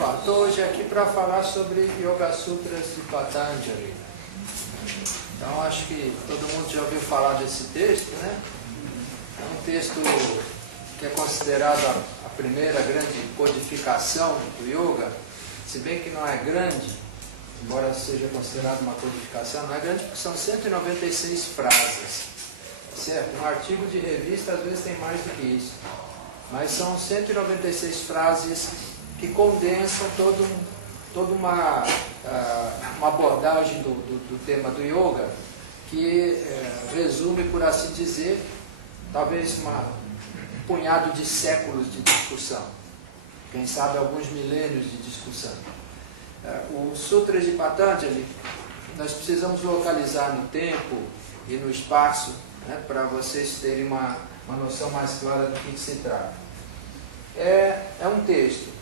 Bom, estou hoje aqui para falar sobre Yoga Sutras de Patanjali. Então, acho que todo mundo já ouviu falar desse texto, né? É um texto que é considerado a primeira grande codificação do Yoga, se bem que não é grande, embora seja considerado uma codificação, não é grande porque são 196 frases, certo? Um artigo de revista às vezes tem mais do que isso, mas são 196 frases que condensam toda uma abordagem do tema do Yoga, que resume, por assim dizer, talvez um punhado de séculos de discussão, quem sabe alguns milênios de discussão. O Sutra de Patanjali, nós precisamos localizar no tempo e no espaço, né, para vocês terem uma noção mais clara do que se trata. É um texto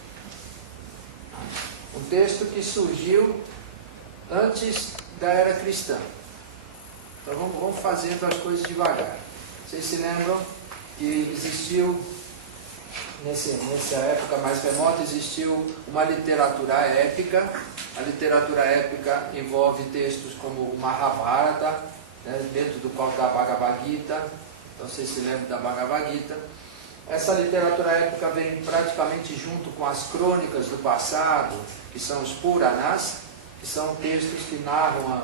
que surgiu antes da era cristã. Então vamos fazendo as coisas devagar. Vocês se lembram que existiu, nessa época mais remota, existiu uma literatura épica. A literatura épica envolve textos como o Mahabharata, né, dentro do qual está a Bhagavad Gita. Então vocês se lembram da Bhagavad Gita. Essa literatura épica vem praticamente junto com as crônicas do passado, que são os Puranas, que são textos que narram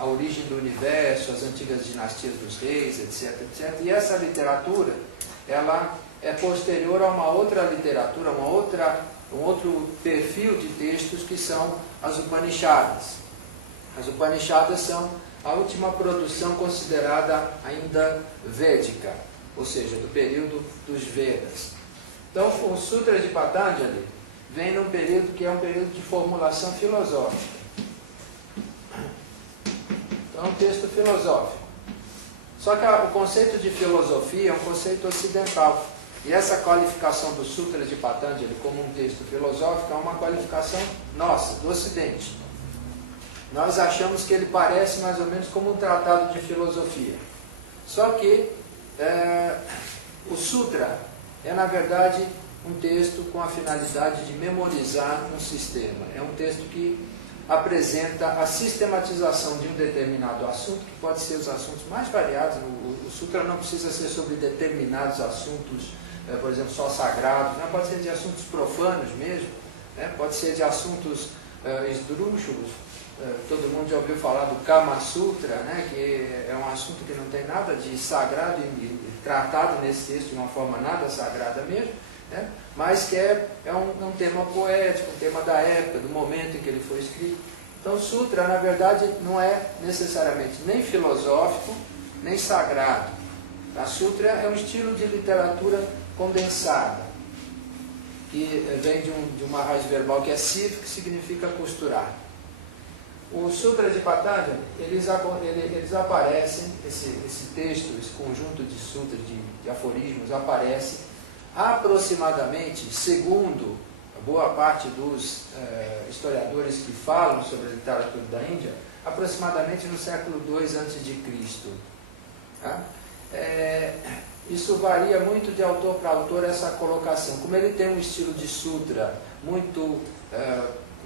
a origem do universo, as antigas dinastias dos reis, etc, etc. E essa literatura, ela é posterior a uma outra literatura, um outro perfil de textos, que são as Upanishadas. As Upanishadas são a última produção considerada ainda védica, ou seja, do período dos Vedas. Então, o Sutra de Patanjali vem num período que é um período de formulação filosófica. Então, é um texto filosófico. Só que o conceito de filosofia é um conceito ocidental. E essa qualificação do Sutra de Patanjali como um texto filosófico é uma qualificação nossa, do Ocidente. Nós achamos que ele parece mais ou menos como um tratado de filosofia. Só que o Sutra é, na verdade, um texto com a finalidade de memorizar um sistema. É um texto que apresenta a sistematização de um determinado assunto, que pode ser os assuntos mais variados. O Sutra não precisa ser sobre determinados assuntos, por exemplo, só sagrados, né? Pode ser de assuntos profanos mesmo, né? Pode ser de assuntos esdrúxulos. Todo mundo já ouviu falar do Kama Sutra, né? Que é um assunto que não tem nada de sagrado e tratado nesse texto de uma forma nada sagrada mesmo, né? Mas que é um tema poético, um tema da época, do momento em que ele foi escrito. Então, Sutra, na verdade, não é necessariamente nem filosófico, nem sagrado. A Sutra é um estilo de literatura condensada, que vem de uma raiz verbal que é siv, que significa costurar. O Sutra de Patanjali, eles aparecem, esse texto, esse conjunto de sutras, de aforismos, aparece aproximadamente, segundo a boa parte dos historiadores que falam sobre a literatura da Índia, aproximadamente no século II a.C. Tá? Isso varia muito de autor para autor, essa colocação. Como ele tem um estilo de sutra muito...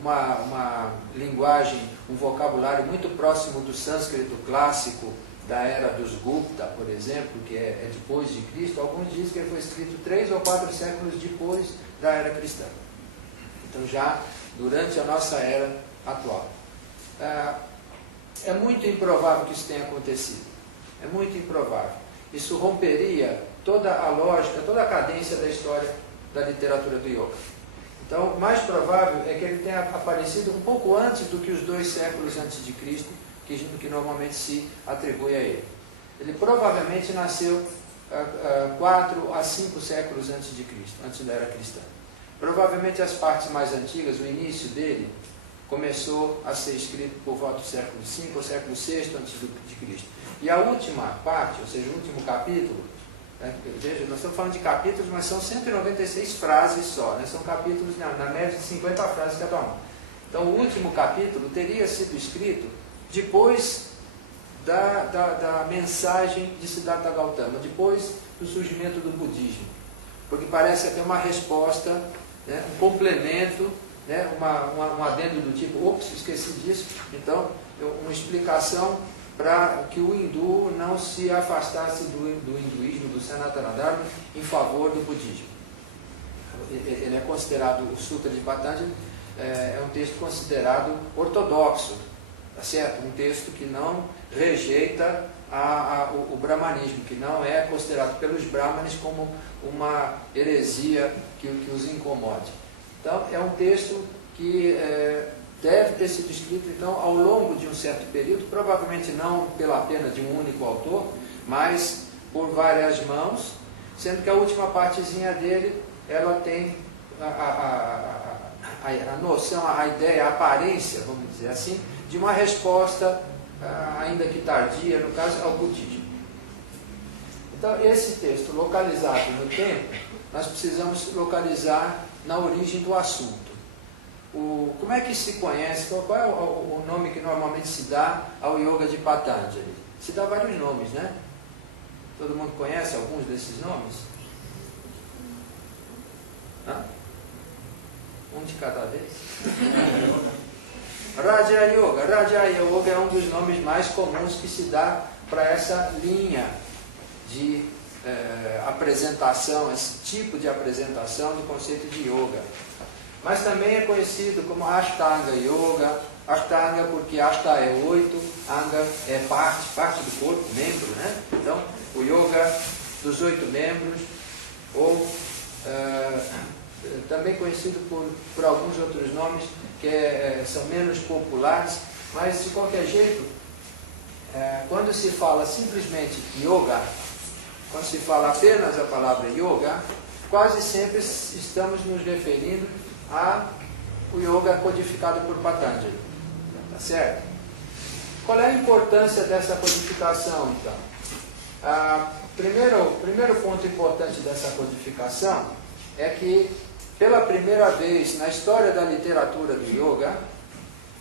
uma linguagem, um vocabulário muito próximo do sânscrito clássico da era dos Gupta, por exemplo, que é depois de Cristo. Alguns dizem que ele foi escrito 3 ou 4 séculos depois da era cristã. Então, já durante a nossa era atual. É muito improvável que isso tenha acontecido. É muito improvável. Isso romperia toda a lógica, toda a cadência da história da literatura do yoga. Então, o mais provável é que ele tenha aparecido um pouco antes do que os 2 séculos antes de Cristo, que normalmente se atribui a ele. Ele provavelmente nasceu 4 a 5 séculos antes de Cristo, antes da era cristã. Provavelmente as partes mais antigas, o início dele, começou a ser escrito por volta do século V ou século VI antes de Cristo. E a última parte, ou seja, o último capítulo, veja, nós estamos falando de capítulos, mas são 196 frases só, né? São capítulos na média de 50 frases cada um. Então, o último capítulo teria sido escrito depois da mensagem de Siddhartha Gautama, depois do surgimento do budismo, porque parece até uma resposta, né, um complemento né, um adendo do tipo, ops, esqueci disso, então, uma explicação para que o hindu não se afastasse do hinduísmo, do Sanatana Dharma, em favor do budismo. Ele é considerado, o Sutra de Patanjali é um texto considerado ortodoxo, tá certo? Um texto que não rejeita o brahmanismo, que não é considerado pelos brahmanes como uma heresia que os incomode. Então, é um texto que deve ter sido escrito então, ao longo de um certo período, provavelmente não pela pena de um único autor, mas por várias mãos, sendo que a última partezinha dele, ela tem a noção, a ideia, a aparência, vamos dizer assim, de uma resposta, ainda que tardia, no caso, ao budismo. Então, esse texto localizado no tempo, nós precisamos localizar na origem do assunto. Como é que se conhece, qual é o nome que normalmente se dá ao Yoga de Patanjali? Se dá vários nomes, né? Todo mundo conhece alguns desses nomes? Hã? Um de cada vez? Raja Yoga. Raja Yoga é um dos nomes mais comuns que se dá para essa linha de apresentação, esse tipo de apresentação do conceito de yoga. Mas também é conhecido como Ashtanga Yoga. Ashtanga porque Ashta é 8, Anga é parte do corpo, membro, né? Então, o yoga dos 8 membros, ou também conhecido por alguns outros nomes que são menos populares, mas de qualquer jeito, quando se fala simplesmente yoga, quando se fala apenas a palavra yoga, quase sempre estamos nos referindo ao yoga codificado por Patanjali. Tá certo? Qual é a importância dessa codificação, então? Primeiro ponto importante dessa codificação é que, pela primeira vez na história da literatura do yoga,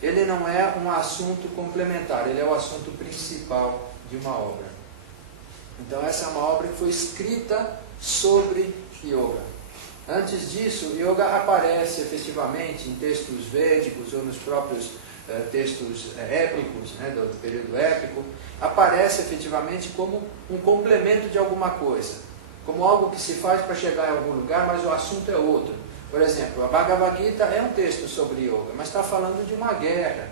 ele não é um assunto complementar, ele é o assunto principal de uma obra. Então, essa é uma obra que foi escrita sobre yoga. Antes disso, o yoga aparece efetivamente em textos védicos ou nos próprios textos épicos, né, do período épico, aparece efetivamente como um complemento de alguma coisa, como algo que se faz para chegar em algum lugar, mas o assunto é outro. Por exemplo, a Bhagavad Gita é um texto sobre yoga, mas está falando de uma guerra,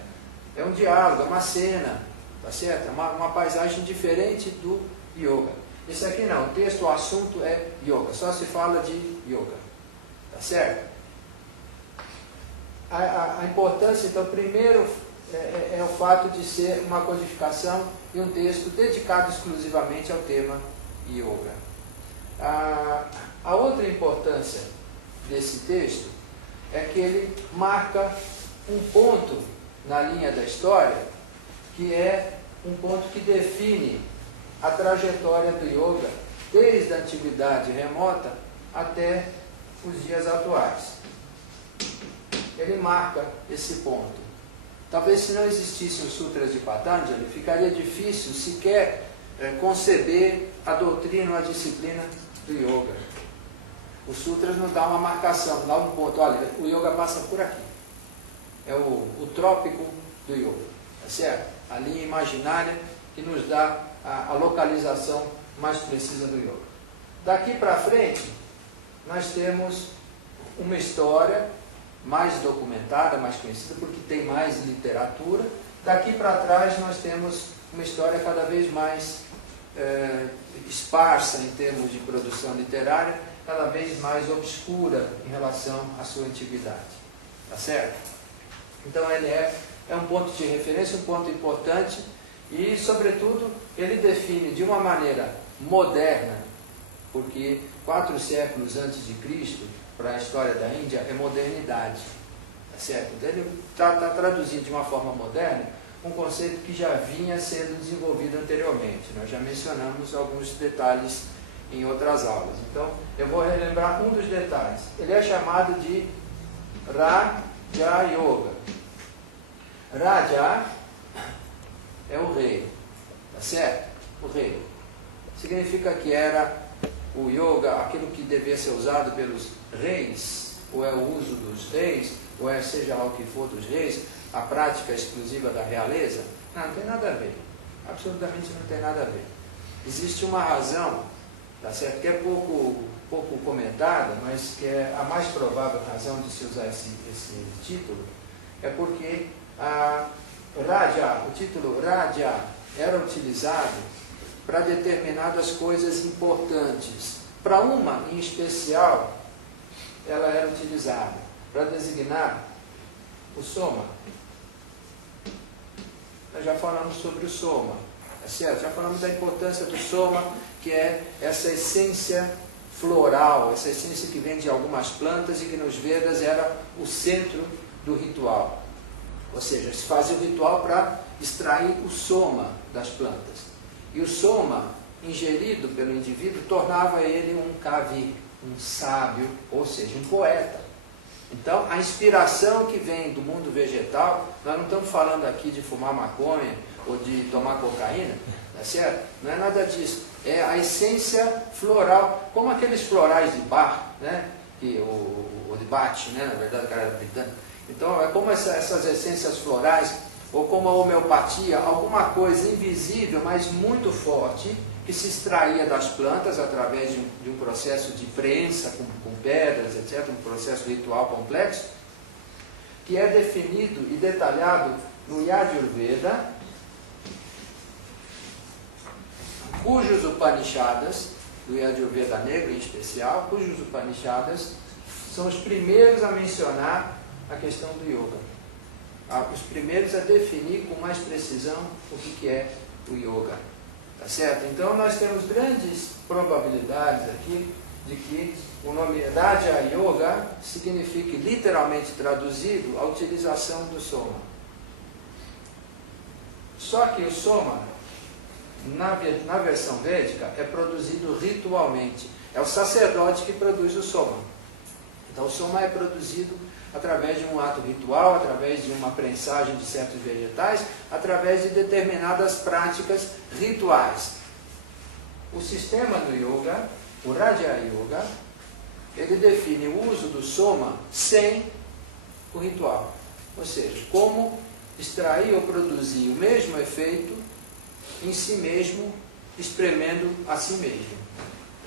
é um diálogo, é uma cena, tá certo? É uma paisagem diferente do yoga. Esse aqui não, o texto, o assunto é yoga, só se fala de yoga, tá certo? A importância, então, primeiro é o fato de ser uma codificação e um texto dedicado exclusivamente ao tema yoga. A outra importância desse texto é que ele marca um ponto na linha da história, que é um ponto que define a trajetória do yoga desde a antiguidade remota até os dias atuais. Ele marca esse ponto. Talvez se não existissem os Sutras de Patanjali, ficaria difícil sequer conceber a doutrina ou a disciplina do yoga. Os Sutras nos dão uma marcação, dá um ponto. Olha, o yoga passa por aqui. É o trópico do yoga. Tá certo? A linha imaginária que nos dá a localização mais precisa do yoga. Daqui para frente, nós temos uma história mais documentada, mais conhecida, porque tem mais literatura. Daqui para trás nós temos uma história cada vez mais esparsa em termos de produção literária, cada vez mais obscura em relação à sua antiguidade. Tá certo? Então ele é um ponto de referência, um ponto importante e, sobretudo, ele define de uma maneira moderna, porque 4 séculos antes de Cristo, para a história da Índia, é modernidade. Tá certo? Então ele está traduzindo de uma forma moderna um conceito que já vinha sendo desenvolvido anteriormente. Nós já mencionamos alguns detalhes em outras aulas. Então, eu vou relembrar um dos detalhes. Ele é chamado de Raja Yoga. Raja é o rei, tá certo? O rei. Significa que era o yoga, aquilo que devia ser usado pelos reis, ou é o uso dos reis, ou seja lá o que for dos reis, a prática exclusiva da realeza? Não tem nada a ver. Absolutamente não tem nada a ver. Existe uma razão, tá certo? Que é pouco comentada, mas que é a mais provável razão de se usar esse título, é porque o título Raja era utilizado para determinadas coisas importantes. Para uma em especial, ela era utilizada para designar o soma. Nós já falamos sobre o soma, tá certo? Já falamos da importância do soma, que é essa essência floral, essa essência que vem de algumas plantas e que nos Vedas era o centro do ritual. Ou seja, se fazia o ritual para extrair o soma das plantas. E o soma, ingerido pelo indivíduo, tornava ele um kavi, um sábio, ou seja, um poeta. Então, a inspiração que vem do mundo vegetal, nós não estamos falando aqui de fumar maconha ou de tomar cocaína, tá certo? Não é nada disso. É a essência floral, como aqueles florais de Bach, né? Ou de Bach, né? Na verdade o cara era britânico. Então, é como essas essências florais, ou como a homeopatia, alguma coisa invisível, mas muito forte, que se extraía das plantas através de um processo de prensa com pedras, etc., um processo ritual complexo, que é definido e detalhado no Yajurveda, cujos Upanishadas, do Yajurveda negro em especial, cujos Upanishadas são os primeiros a mencionar a questão do yoga. Os primeiros a definir com mais precisão o que é o yoga. Tá certo? Então nós temos grandes probabilidades aqui de que o nome Raja Yoga signifique, literalmente traduzido, a utilização do soma. Só que o soma, na versão védica, é produzido ritualmente. É o sacerdote que produz o soma. Então o soma é produzido através de um ato ritual, através de uma prensagem de certos vegetais, através de determinadas práticas rituais. O sistema do yoga, o Raja Yoga, ele define o uso do soma sem o ritual. Ou seja, como extrair ou produzir o mesmo efeito em si mesmo, espremendo a si mesmo.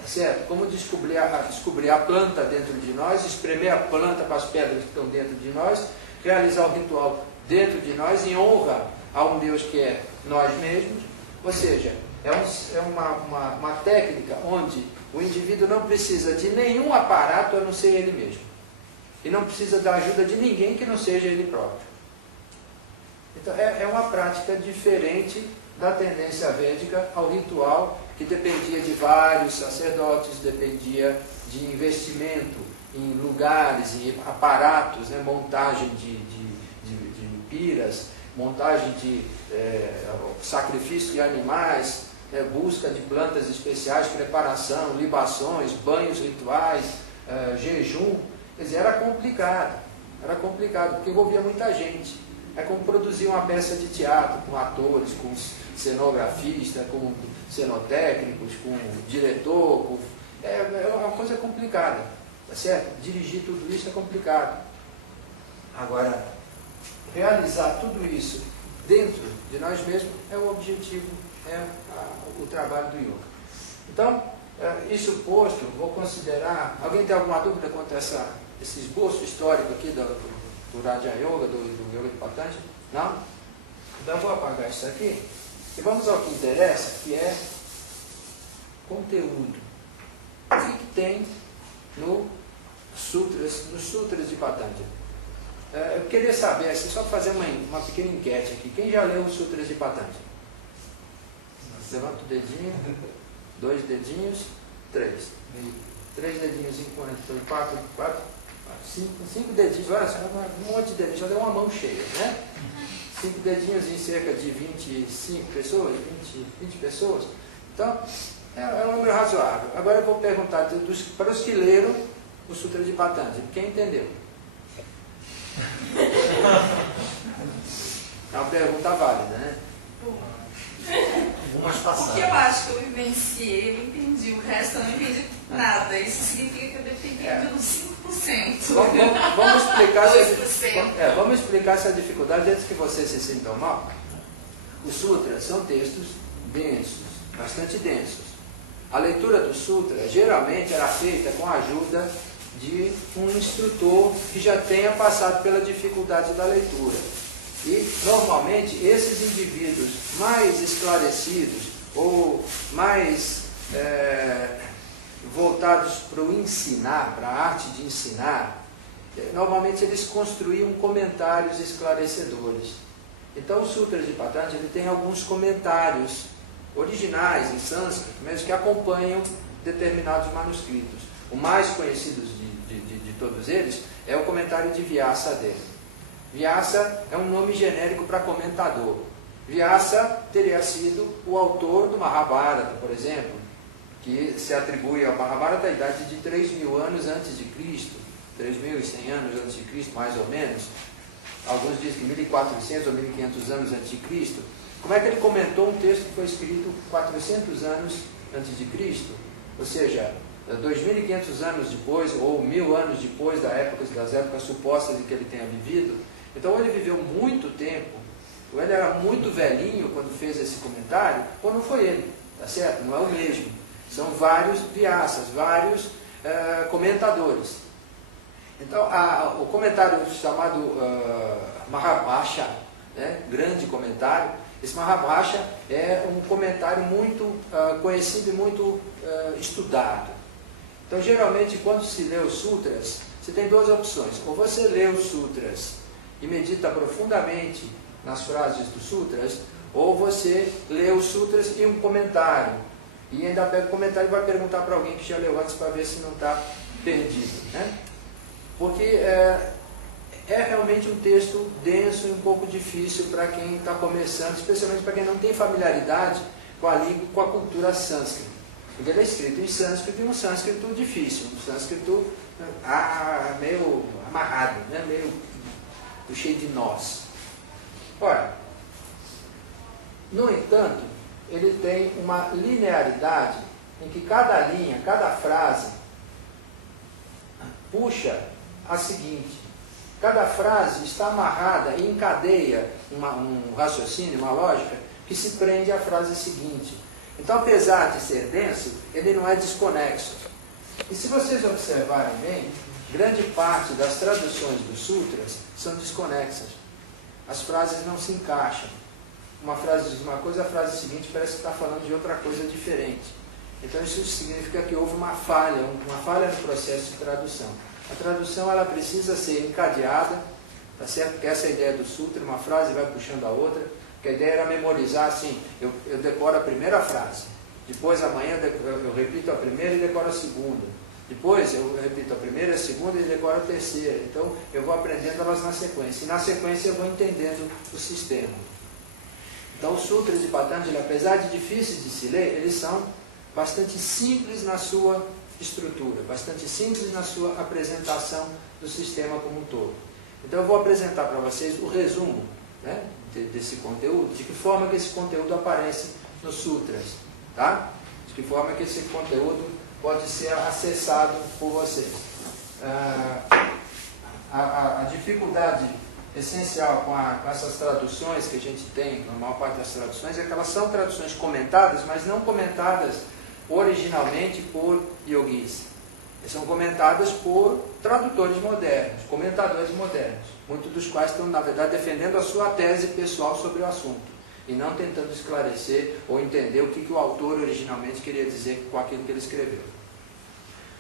Certo? Como descobrir a planta dentro de nós, espremer a planta com as pedras que estão dentro de nós, realizar o ritual dentro de nós em honra a um Deus que é nós mesmos. Ou seja, é uma técnica onde o indivíduo não precisa de nenhum aparato a não ser ele mesmo. E não precisa da ajuda de ninguém que não seja ele próprio. Então é uma prática diferente da tendência védica ao ritual, que dependia de vários sacerdotes, dependia de investimento em lugares, em aparatos, né, montagem de piras, montagem de sacrifício de animais, busca de plantas especiais, preparação, libações, banhos rituais, jejum. Quer dizer, era complicado, porque envolvia muita gente. É como produzir uma peça de teatro, com atores, com cenografista, com cenotécnicos, com diretor. É uma coisa complicada, tá certo? Dirigir tudo isso é complicado. Agora, realizar tudo isso dentro de nós mesmos é o objetivo, o trabalho do yoga. Então, isso posto, vou considerar... Alguém tem alguma dúvida quanto a esse esboço histórico aqui do Raja Yoga, do Yoga de Patanjali? Não? Então vou apagar isso aqui e vamos ao que interessa, que é conteúdo. O que tem nos Sutras de Patanjali? Eu queria saber, assim, só fazer uma pequena enquete aqui. Quem já leu os Sutras de Patanjali? Levanta o dedinho, 2 dedinhos, 3. 3 dedinhos, 4, 5 dedinhos, olha, um monte de dedinhos, já deu uma mão cheia, né? 5 dedinhos em cerca de 25 pessoas, 20 pessoas. Então, é um número razoável. Agora eu vou perguntar para os que leram o Sutra de Patanjali, quem entendeu? É uma pergunta válida, né? O que eu acho que eu vivenciei, eu entendi. O resto eu não entendi nada. Isso significa que eu dependi de uns 5% Vamos explicar vamos explicar essa dificuldade antes que vocês se sintam mal. Os sutras são textos densos, bastante densos. A leitura do sutra geralmente era feita com a ajuda de um instrutor que já tenha passado pela dificuldade da leitura. E, normalmente, esses indivíduos mais esclarecidos ou mais voltados para o ensinar, para a arte de ensinar, normalmente eles construíam comentários esclarecedores. Então, o Sutra de Patanjali tem alguns comentários originais em sânscrito, mesmo que acompanham determinados manuscritos. O mais conhecido de todos eles é o comentário de Vyasa dele. Vyasa é um nome genérico para comentador. Vyasa teria sido o autor do Mahabharata, por exemplo, que se atribui ao Mahabharata a idade de 3.000 anos antes de Cristo, 3.100 anos antes de Cristo, mais ou menos. Alguns dizem que 1.400 ou 1.500 anos antes de Cristo. Como é que ele comentou um texto que foi escrito 400 anos antes de Cristo? Ou seja, 2.500 anos depois, ou 1.000 anos depois das épocas supostas em que ele tenha vivido. Então, ou ele viveu muito tempo, ou ele era muito velhinho quando fez esse comentário, ou não foi ele, tá certo? Não é o mesmo. São vários Vyasas, vários comentadores. Então, o comentário chamado Mahabhasha, né, grande comentário, esse Mahabhasha é um comentário muito conhecido e muito estudado. Então, geralmente, quando se lê os sutras, você tem duas opções. Ou você lê os sutras e medita profundamente nas frases dos sutras, ou você lê os sutras e um comentário. E ainda pega o comentário e vai perguntar para alguém que já leu antes para ver se não está perdido, né? Porque é realmente um texto denso e um pouco difícil para quem está começando, especialmente para quem não tem familiaridade com a língua, com a cultura sânscrita. Porque ele é escrito em sânscrito e um sânscrito difícil, um sânscrito meio amarrado, né? Meio cheio de nós. Ora, no entanto, ele tem uma linearidade em que cada linha, cada frase puxa a seguinte. Cada frase está amarrada e encadeia um raciocínio, uma lógica, que se prende à frase seguinte. Então, apesar de ser denso, ele não é desconexo. E se vocês observarem bem, grande parte das traduções dos sutras são desconexas. As frases não se encaixam. Uma frase diz uma coisa, a frase seguinte parece que está falando de outra coisa diferente. Então, isso significa que houve uma falha no processo de tradução. A tradução ela precisa ser encadeada, tá certo? Porque essa é a ideia do sutra, uma frase vai puxando a outra, porque a ideia era memorizar assim, eu decoro a primeira frase, depois amanhã eu repito a primeira e decoro a segunda, depois eu repito a primeira, a segunda e decoro a terceira. Então eu vou aprendendo elas na sequência, e na sequência eu vou entendendo o sistema. Então os sutras de Patanjali, apesar de difíceis de se ler, eles são bastante simples na sua estrutura, bastante simples na sua apresentação do sistema como um todo. Então eu vou apresentar para vocês o resumo, né, desse conteúdo, de que forma que esse conteúdo aparece nos sutras, tá? De que forma que esse conteúdo pode ser acessado por vocês. A dificuldade essencial com essas traduções que a gente tem, na maior parte das traduções, é que elas são traduções comentadas, mas não comentadas originalmente por yogis. São comentadas por tradutores modernos, comentadores modernos, muitos dos quais estão, na verdade, defendendo a sua tese pessoal sobre o assunto, e não tentando esclarecer ou entender o que o autor originalmente queria dizer com aquilo que ele escreveu.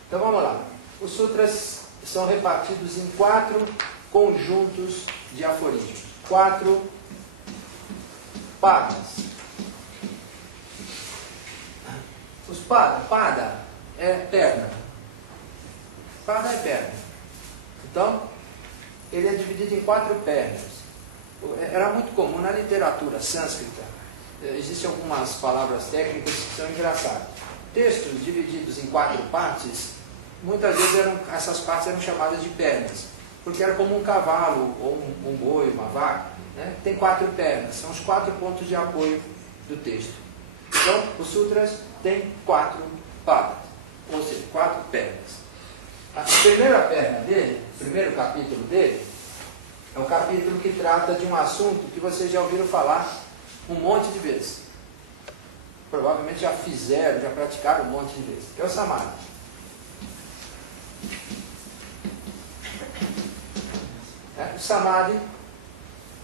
Então vamos lá. Os sutras são repartidos em 4 conjuntos de aforismos, 4 padas. Os pada é perna. Pada é perna. Então, ele é dividido em 4 pernas. Era muito comum na literatura sânscrita. Existem algumas palavras técnicas que são engraçadas. Textos divididos em 4 partes, muitas vezes essas partes eram chamadas de pernas, porque era como um cavalo, ou um boi, uma vaca, né? Tem 4 pernas, são os 4 pontos de apoio do texto. Então, os sutras têm 4 padas, ou seja, 4 pernas. A primeira perna dele, o primeiro capítulo dele, é um capítulo que trata de um assunto que vocês já ouviram falar um monte de vezes. Provavelmente já fizeram, já praticaram um monte de vezes, que é o Samadhi. O Samadhi,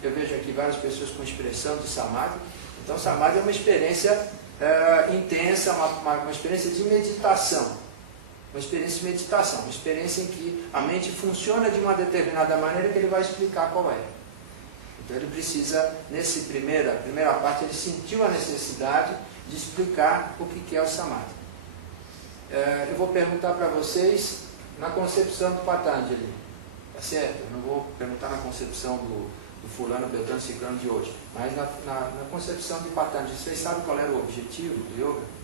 eu vejo aqui várias pessoas com expressão de Samadhi. Então, Samadhi é uma experiência intensa, uma experiência de meditação. Uma experiência de meditação, uma experiência em que a mente funciona de uma determinada maneira que ele vai explicar qual é. Então ele precisa, nessa primeira parte, ele sentiu a necessidade de explicar o que é o Samadhi. Eu vou perguntar para vocês na concepção do Patanjali, tá certo? Eu não vou perguntar na concepção do fulano, beltrano, ciclano de hoje, mas na concepção de Patanjali. Vocês sabem qual era o objetivo do yoga?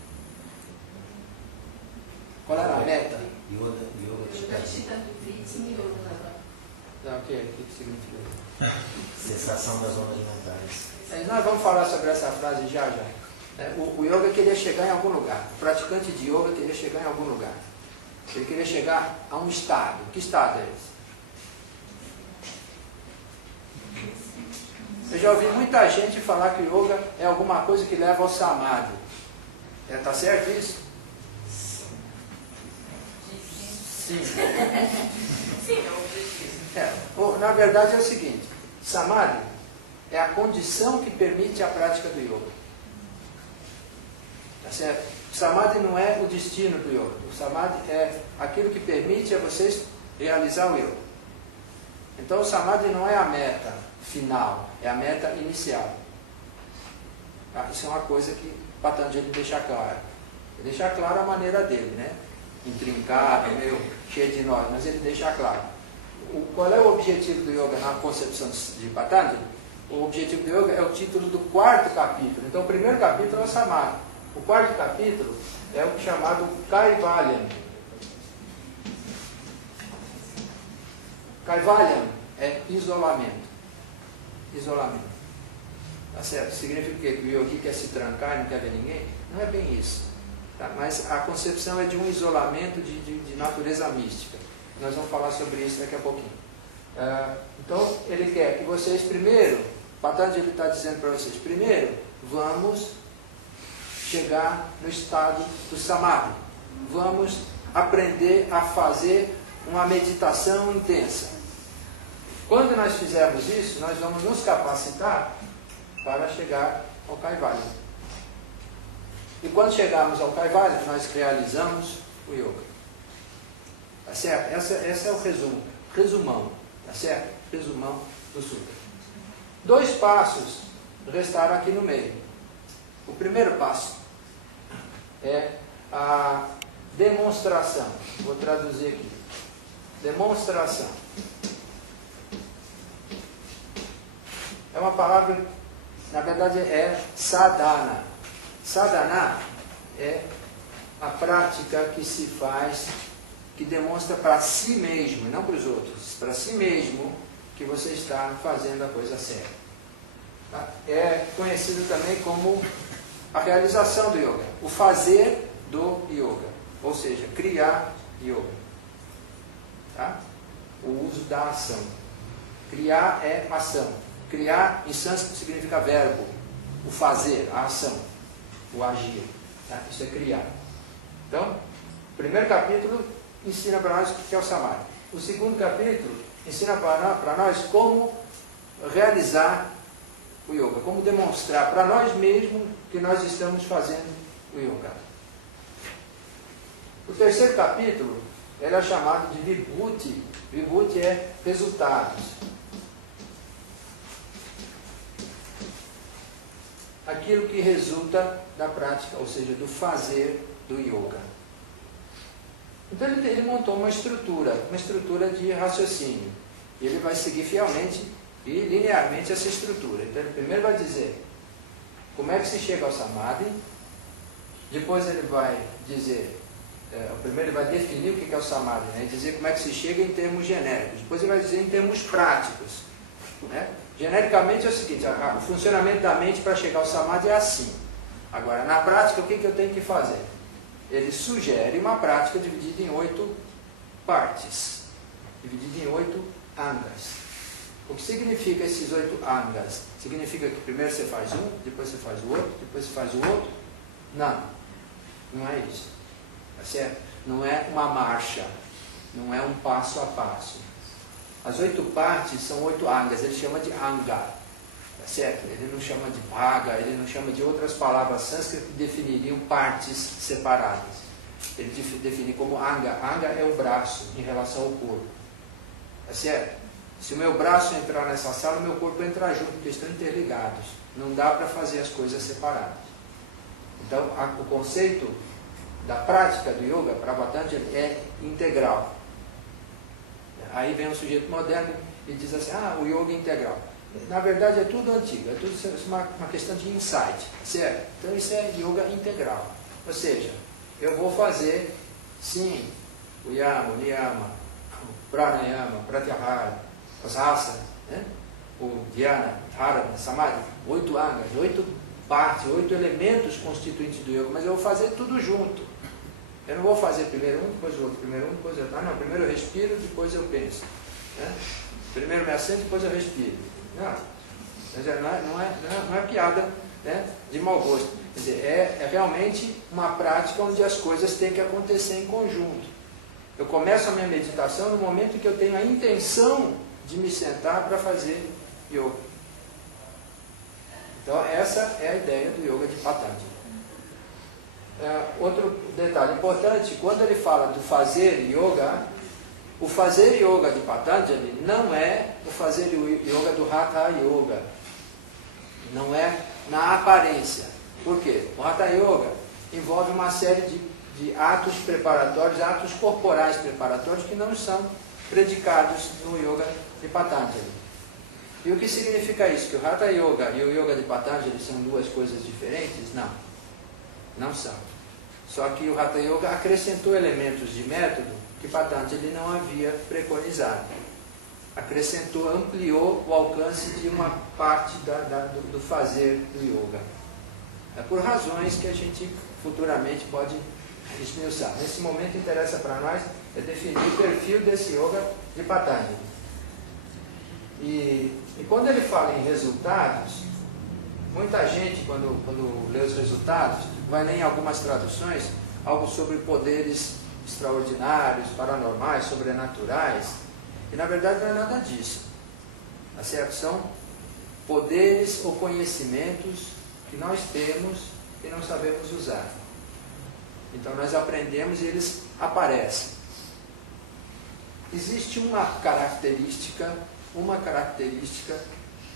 Qual era a meta? Yoga O que significa? Cessação das ondas mentais. Nós vamos falar sobre essa frase já. O yoga queria chegar em algum lugar. O praticante de yoga queria chegar em algum lugar. Ele queria chegar a um estado. Que estado é esse? Eu já ouvi muita gente falar que o yoga é alguma coisa que leva ao Samadhi. Está certo isso? Sim. Sim, é o objetivo. Na verdade é o seguinte: Samadhi é a condição que permite a prática do yoga. Tá certo? O Samadhi não é o destino do yoga. O Samadhi é aquilo que permite a vocês realizar o yoga. Então o Samadhi não é a meta final, é a meta inicial. Tá? Isso é uma coisa que Patanjali deixa claro. Ele deixa claro a maneira dele, né? Intrincado, meio cheio de nós, mas ele deixa claro. Qual é o objetivo do yoga na concepção de Patanjali? O objetivo do yoga é o título do quarto capítulo. Então o primeiro capítulo é o Samadhi. O quarto capítulo é o chamado Kaivalya. Kaivalya é isolamento. Isolamento. Tá certo? Significa que o yogi quer se trancar e não quer ver ninguém? Não é bem isso. Tá? Mas a concepção é de um isolamento de natureza mística. Nós vamos falar sobre isso daqui a pouquinho. Então, ele quer que vocês primeiro, Patanjali está dizendo para vocês, primeiro, vamos chegar no estado do Samadhi. Vamos aprender a fazer uma meditação intensa. Quando nós fizermos isso, nós vamos nos capacitar para chegar ao Kaivalya. E quando chegarmos ao Kaivalya, nós realizamos o yoga. Tá certo? Esse é o resumo. Resumão. Tá certo? Resumão do Sutra. 2 passos restaram aqui no meio. O primeiro passo é a demonstração. Vou traduzir aqui. Demonstração. É uma palavra, na verdade é sadhana. Sadhana é a prática que se faz, que demonstra para si mesmo, não para os outros, para si mesmo que você está fazendo a coisa certa. É conhecido também como a realização do yoga, o fazer do yoga, ou seja, criar yoga. Tá? O uso da ação. Criar é ação. Criar em sânscrito significa verbo, o fazer, a ação, o agir. Tá? Isso é criar. Então, o primeiro capítulo ensina para nós o que é o Samadhi. O segundo capítulo ensina para nós como realizar o yoga, como demonstrar para nós mesmos que nós estamos fazendo o yoga. O terceiro capítulo ele é chamado de Vibhuti. Vibhuti é resultados. Aquilo que resulta da prática, ou seja, do fazer do yoga. Então ele montou uma estrutura de raciocínio. E ele vai seguir fielmente e linearmente essa estrutura. Então ele primeiro vai dizer como é que se chega ao Samadhi, depois ele vai dizer, primeiro ele vai definir o que é o Samadhi, né? Dizer como é que se chega em termos genéricos, depois ele vai dizer em termos práticos. Né? Genericamente é o seguinte, o funcionamento da mente para chegar ao Samadhi é assim. Agora, na prática, o que eu tenho que fazer? Ele sugere uma prática dividida em 8 partes, dividido em 8 angas. O que significa esses 8 angas? Significa que primeiro você faz um, depois você faz o outro, depois você faz o outro? Não, não é isso. Tá certo? Não é uma marcha, não é um passo a passo. As 8 partes são 8 angas, ele chama de anga. Tá certo? Ele não chama de bhaga, ele não chama de outras palavras sânscritas que definiriam partes separadas. Ele define como anga. Anga é o braço em relação ao corpo. Tá certo? Se o meu braço entrar nessa sala, o meu corpo entra junto, porque estão interligados. Não dá para fazer as coisas separadas. Então, o conceito da prática do yoga para Patanjali é integral. Aí vem um sujeito moderno e diz assim, o yoga é integral. Na verdade é tudo antigo, é tudo uma questão de insight, certo? Então isso é yoga integral. Ou seja, eu vou fazer, sim, o yama, o niyama, o pranayama, o pratyahara, as asanas, né? O dhyana, dharana, samadhi, 8 angas, 8 partes, 8 elementos constituintes do yoga, mas eu vou fazer tudo junto. Eu não vou fazer primeiro um, depois o outro, primeiro um, depois o outro. Não, primeiro eu respiro, depois eu penso. Né? Primeiro me assento, depois eu respiro. Não é piada, né, de mau gosto. Quer dizer, é realmente uma prática onde as coisas têm que acontecer em conjunto. Eu começo a minha meditação no momento que eu tenho a intenção de me sentar para fazer yoga. Então essa é a ideia do yoga de Patanjali. Outro detalhe importante, quando ele fala do fazer yoga, o fazer yoga de Patanjali não é o fazer yoga do Hatha Yoga. Não é na aparência. Por quê? O Hatha Yoga envolve uma série de atos preparatórios, atos corporais preparatórios que não são predicados no yoga de Patanjali. E o que significa isso? Que o Hatha Yoga e o yoga de Patanjali são duas coisas diferentes? Não. Não são. Só que o Hatha Yoga acrescentou elementos de método que Patanjali não havia preconizado. Acrescentou, ampliou o alcance de uma parte do fazer do yoga. É por razões que a gente futuramente pode esmiuçar. Nesse momento interessa para nós é definir o perfil desse yoga de Patanjali. E quando ele fala em resultados, muita gente, quando lê os resultados, vai ler em algumas traduções algo sobre poderes extraordinários, paranormais, sobrenaturais, e na verdade não é nada disso. Tá certo? São poderes ou conhecimentos que nós temos e não sabemos usar. Então nós aprendemos e eles aparecem. Existe uma característica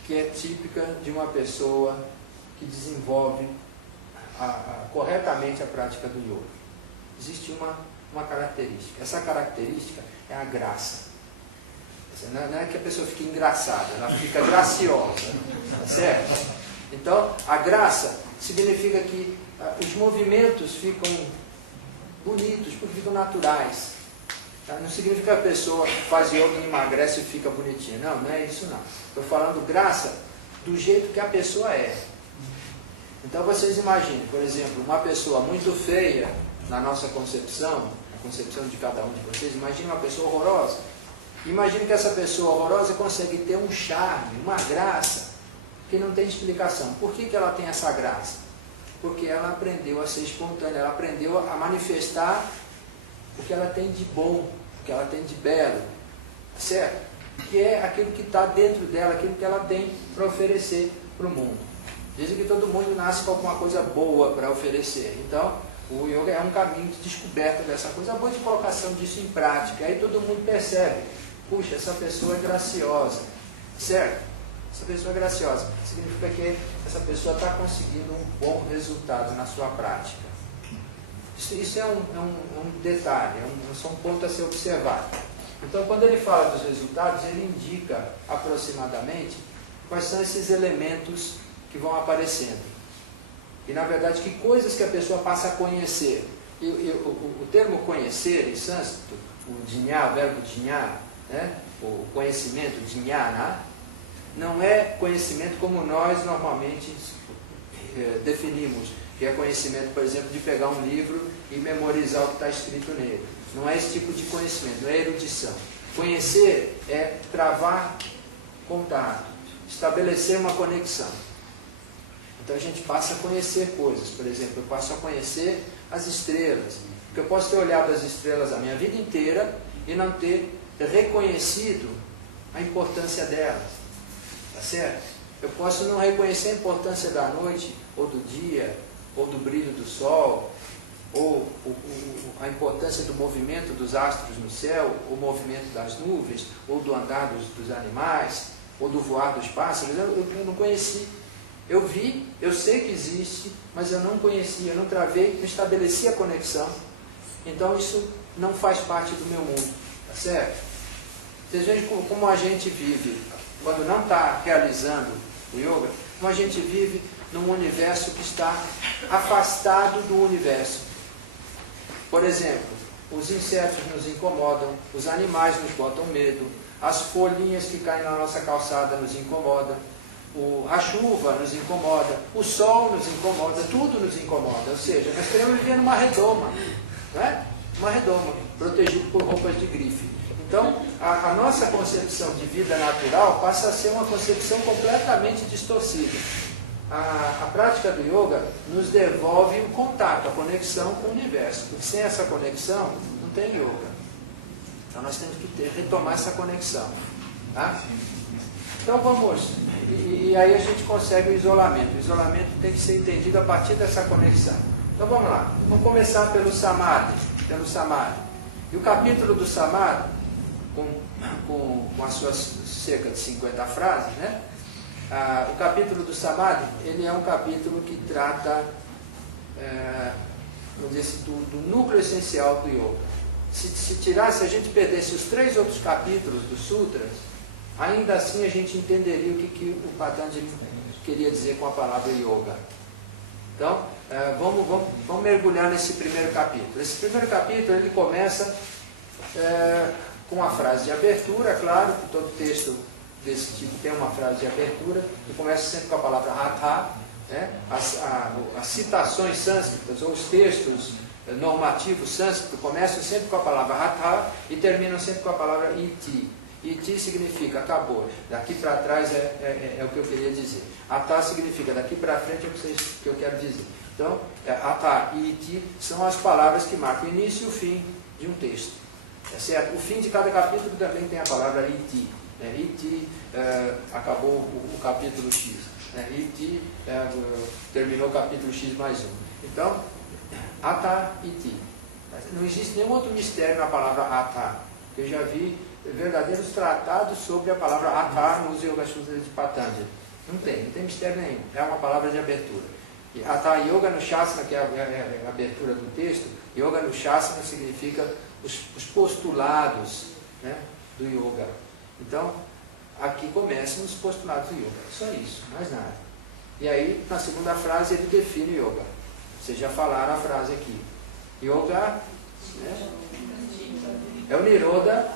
que é típica de uma pessoa que desenvolve corretamente a prática do yoga. Existe uma característica. Essa característica é a graça. Não é que a pessoa fique engraçada, ela fica graciosa. Certo? Então, a graça significa que os movimentos ficam bonitos, porque ficam naturais. Não significa que a pessoa faz yoga e emagrece e fica bonitinha. Não é isso não. Estou falando graça do jeito que a pessoa é. Então vocês imaginem, por exemplo, uma pessoa muito feia, na nossa concepção, a concepção de cada um de vocês, imagine uma pessoa horrorosa. Imagine que essa pessoa horrorosa consegue ter um charme, uma graça, que não tem explicação. Por que ela tem essa graça? Porque ela aprendeu a ser espontânea, ela aprendeu a manifestar o que ela tem de bom, o que ela tem de belo, certo? Que é aquilo que está dentro dela, aquilo que ela tem para oferecer para o mundo. Dizem que todo mundo nasce com alguma coisa boa para oferecer. Então, o yoga é um caminho de descoberta dessa coisa boa, de colocação disso em prática. Aí todo mundo percebe, puxa, essa pessoa é graciosa, certo? Essa pessoa é graciosa. Significa que essa pessoa está conseguindo um bom resultado na sua prática. Isso é um detalhe, só um ponto a ser observado. Então, quando ele fala dos resultados, ele indica aproximadamente quais são esses elementos que vão aparecendo. E, na verdade, que coisas que a pessoa passa a conhecer. O termo conhecer, em sânscrito, o jnana, o verbo jnana, né? O conhecimento, jnana, não é conhecimento como nós normalmente definimos. que é conhecimento, por exemplo, de pegar um livro e memorizar o que está escrito nele. Não é esse tipo de conhecimento, não é erudição. Conhecer é travar contato, estabelecer uma conexão. Então a gente passa a conhecer coisas. Por exemplo, eu passo a conhecer as estrelas. Porque eu posso ter olhado as estrelas a minha vida inteira e não ter reconhecido a importância delas. Tá certo? Eu posso não reconhecer a importância da noite, ou do dia, ou do brilho do sol, ou a importância do movimento dos astros no céu, o movimento das nuvens, ou do andar dos animais, ou do voar dos pássaros. Eu não conheci. Eu vi, eu sei que existe, mas eu não conhecia, eu não travei, não estabeleci a conexão. Então isso não faz parte do meu mundo, tá certo? Vocês veem como a gente vive, quando não está realizando o yoga, como a gente vive num universo que está afastado do universo. Por exemplo, os insetos nos incomodam, os animais nos botam medo, as folhinhas que caem na nossa calçada nos incomodam, a chuva nos incomoda, o sol nos incomoda, tudo nos incomoda. Ou seja, nós queremos viver numa redoma, não é? Uma redoma, protegido por roupas de grife. Então, a nossa concepção de vida natural passa a ser uma concepção completamente distorcida. A prática do yoga nos devolve o contato, a conexão com o universo. Porque sem essa conexão, não tem yoga. Então nós temos que retomar essa conexão. Tá? Então vamos, e aí a gente consegue o isolamento. O isolamento tem que ser entendido a partir dessa conexão. Então vamos lá, vamos começar pelo Samadhi. E o capítulo do Samadhi, com as suas cerca de 50 frases, né? O capítulo do Samadhi, ele é um capítulo que trata vamos dizer assim, do núcleo essencial do yoga. Se a gente perdesse os 3 outros capítulos dos sutras, ainda assim a gente entenderia o que o Patanjali queria dizer com a palavra yoga. Então, vamos mergulhar nesse primeiro capítulo. Esse primeiro capítulo ele começa com a frase de abertura, claro, que todo texto desse tipo tem uma frase de abertura, que começa sempre com a palavra hatha, né? As citações sânscritas, ou os textos normativos sânscritos, começam sempre com a palavra hatha e terminam sempre com a palavra iti. Iti significa acabou, daqui para trás é o que eu queria dizer. Hatha significa daqui para frente é o que eu quero dizer. Então, hatha e iti são as palavras que marcam o início e o fim de um texto. É certo? O fim de cada capítulo também tem a palavra iti. Iti acabou o capítulo X. Iti terminou o capítulo X mais 1. Então, hatha iti. Não existe nenhum outro mistério na palavra hatha. Eu já vi verdadeiros tratados sobre a palavra hatha nos Yoga Sutras de Patanjali. Não tem mistério nenhum. É uma palavra de abertura. E hatha yoga no shasana, que é a abertura do texto, yoga no shasana significa os postulados, né, do yoga. Então, aqui começam os postulados do yoga. Só isso, mais nada. E aí, na segunda frase, ele define yoga. Vocês já falaram a frase aqui. Yoga, né, é o Nirodha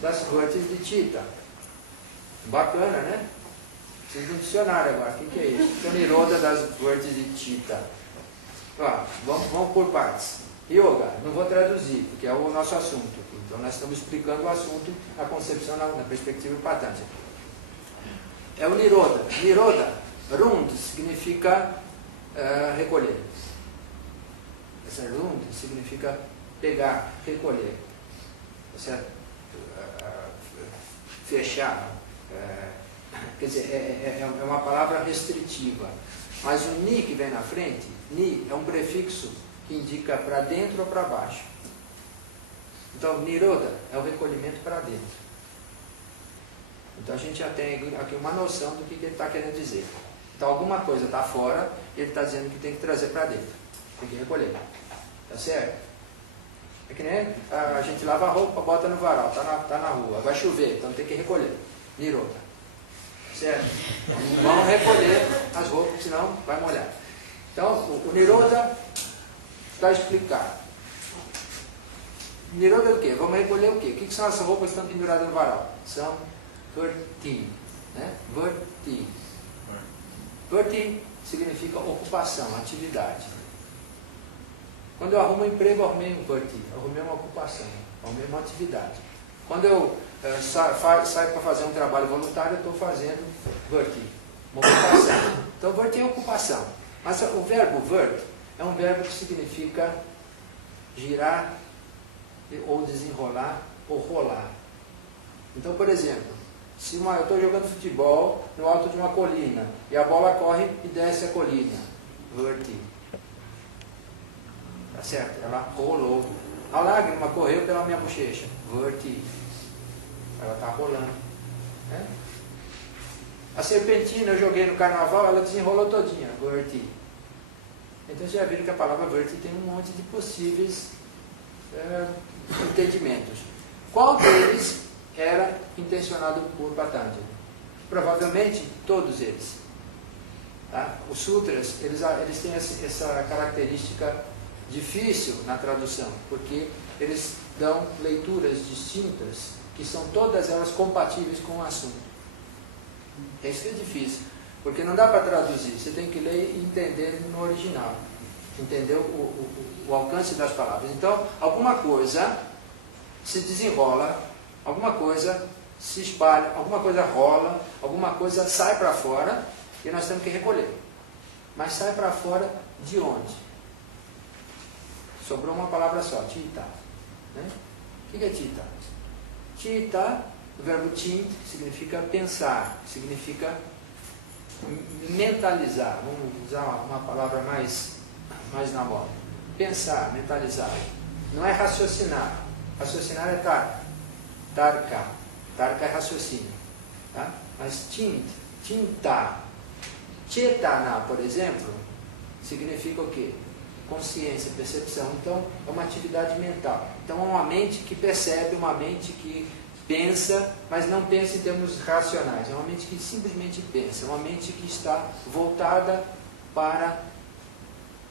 das Vritis de Chitta. Bacana, né? Preciso de um dicionário agora. O que é isso? É o Nirodha das Vritis de Chitta. Vamos por partes. Yoga, não vou traduzir, porque é o nosso assunto. Então nós estamos explicando o assunto, a concepção na perspectiva do Patanjali. É o Nirodha. Nirodha, Rund, significa recolher. Essa Rund significa pegar, recolher. Certo? Fechar. Quer dizer, é uma palavra restritiva. Mas o ni que vem na frente, ni é um prefixo que indica para dentro ou para baixo. Então, Nirodha é o recolhimento para dentro. Então, a gente já tem aqui uma noção do que ele está querendo dizer. Então, alguma coisa está fora, ele está dizendo que tem que trazer para dentro. Tem que recolher. Tá certo? É que nem a gente lava a roupa, bota no varal, está na rua. Vai chover, então tem que recolher. Nirodha. Certo? Então, vão recolher as roupas, senão vai molhar. Então, o Nirodha está explicado. Nirodha é o quê? Vamos recolher o quê? O que são as roupas que estão penduradas no varal? São Vrti. Né? Vrti. Vrti significa ocupação, atividade. Quando eu arrumo um emprego, eu arrumei um verti, arrumei uma ocupação, arrumei uma atividade. Quando eu saio para fazer um trabalho voluntário, eu estou fazendo verti, uma ocupação. Então, verti é ocupação. Mas o verbo vert é um verbo que significa girar, ou desenrolar, ou rolar. Então, por exemplo, se eu estou jogando futebol no alto de uma colina, e a bola corre e desce a colina, verti. Tá certo? Ela rolou. A lágrima correu pela minha bochecha, verti. Ela está rolando. Né? A serpentina eu joguei no carnaval, ela desenrolou todinha, verti. Então vocês já viram que a palavra verti tem um monte de possíveis entendimentos. Qual deles era intencionado por Patanjali? Provavelmente todos eles. Tá? Os sutras, eles têm essa característica difícil na tradução, porque eles dão leituras distintas, que são todas elas compatíveis com o assunto. É isso que é difícil, porque não dá para traduzir, você tem que ler e entender no original, entender o alcance das palavras. Então, alguma coisa se desenrola, alguma coisa se espalha, alguma coisa rola, alguma coisa sai para fora e nós temos que recolher. Mas sai para fora de onde? Sobrou uma palavra só, chita. Né? O que é chita? Chita, o verbo chin, significa pensar, significa mentalizar. Vamos usar uma palavra mais na moda. Pensar, mentalizar. Não é raciocinar. Raciocinar é tarka. Tarka é raciocínio. Tá? Mas tinta, chetana, por exemplo, significa o quê? Consciência, percepção. Então, é uma atividade mental. Então, é uma mente que percebe, uma mente que pensa, mas não pensa em termos racionais. É uma mente que simplesmente pensa. É uma mente que está voltada para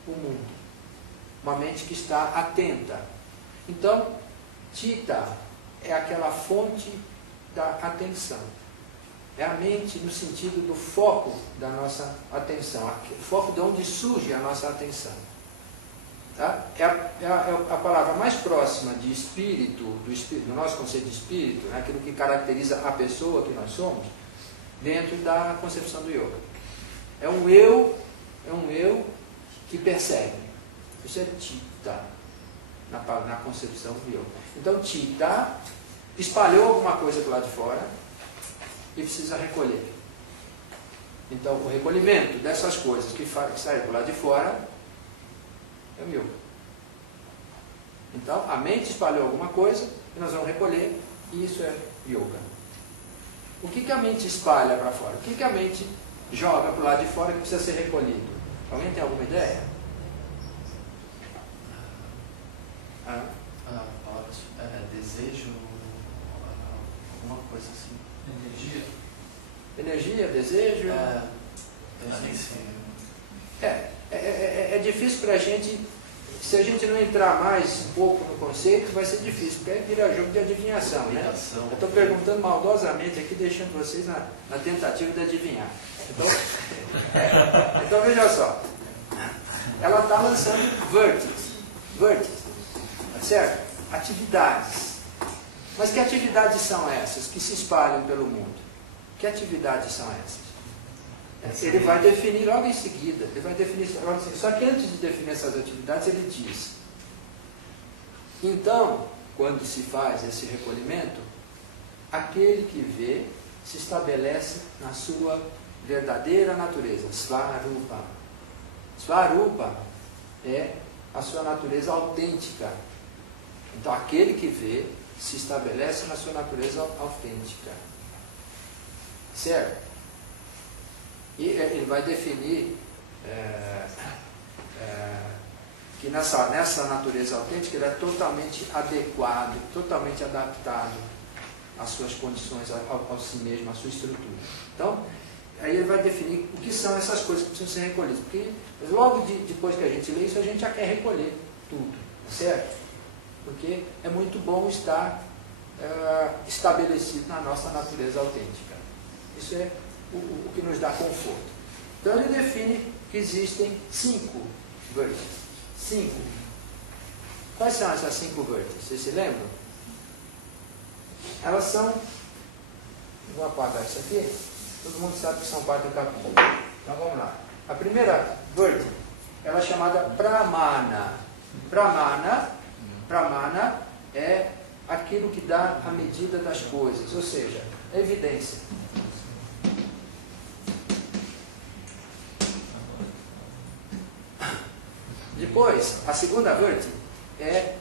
o mundo. Uma mente que está atenta. Então, Chitta é aquela fonte da atenção. É a mente no sentido do foco da nossa atenção. O foco de onde surge a nossa atenção. Tá? É a palavra mais próxima de espírito, do nosso conceito de espírito, né? Aquilo que caracteriza a pessoa que nós somos, dentro da concepção do yoga. É um eu que percebe. Isso é Chitta, na concepção do yoga. Então, Chitta espalhou alguma coisa para lá de fora e precisa recolher. Então, o recolhimento dessas coisas que saem para lá de fora é o yoga. Então, a mente espalhou alguma coisa e nós vamos recolher, e isso é yoga. O que a mente espalha para fora? O que a mente joga para o lado de fora que precisa ser recolhido? Alguém tem alguma ideia? Desejo, alguma coisa assim. Energia, desejo? É difícil para a gente, se a gente não entrar mais um pouco no conceito, vai ser difícil, porque aí vira jogo de adivinhação, né? Eu estou perguntando maldosamente aqui, deixando vocês na tentativa de adivinhar. Então veja só, ela está lançando vértices, certo? Atividades. Mas que atividades são essas que se espalham pelo mundo? Que atividades são essas? Ele vai definir logo em seguida. Ele vai definir logo em seguida. Só que antes de definir essas atividades, ele diz: então, quando se faz esse recolhimento, aquele que vê se estabelece na sua verdadeira natureza, Svarupa. Svarupa é a sua natureza autêntica. Então, aquele que vê se estabelece na sua natureza autêntica. Certo? E ele vai definir que nessa natureza autêntica ele é totalmente adequado, totalmente adaptado às suas condições, ao si mesmo, à sua estrutura. Então, aí ele vai definir o que são essas coisas que precisam ser recolhidas. Porque logo depois que a gente lê isso, a gente já quer recolher tudo. Certo? Porque é muito bom estar estabelecido na nossa natureza autêntica. Isso é o que nos dá conforto. Então ele define que existem 5 vértices. 5. Quais são essas 5 vértices? Vocês se lembram? Elas são... Vou apagar isso aqui. Todo mundo sabe que são 4 capítulos. Então vamos lá. A primeira vértice, ela é chamada Pramana. Pramana é aquilo que dá a medida das coisas, ou seja, a evidência. Depois, a segunda vértice é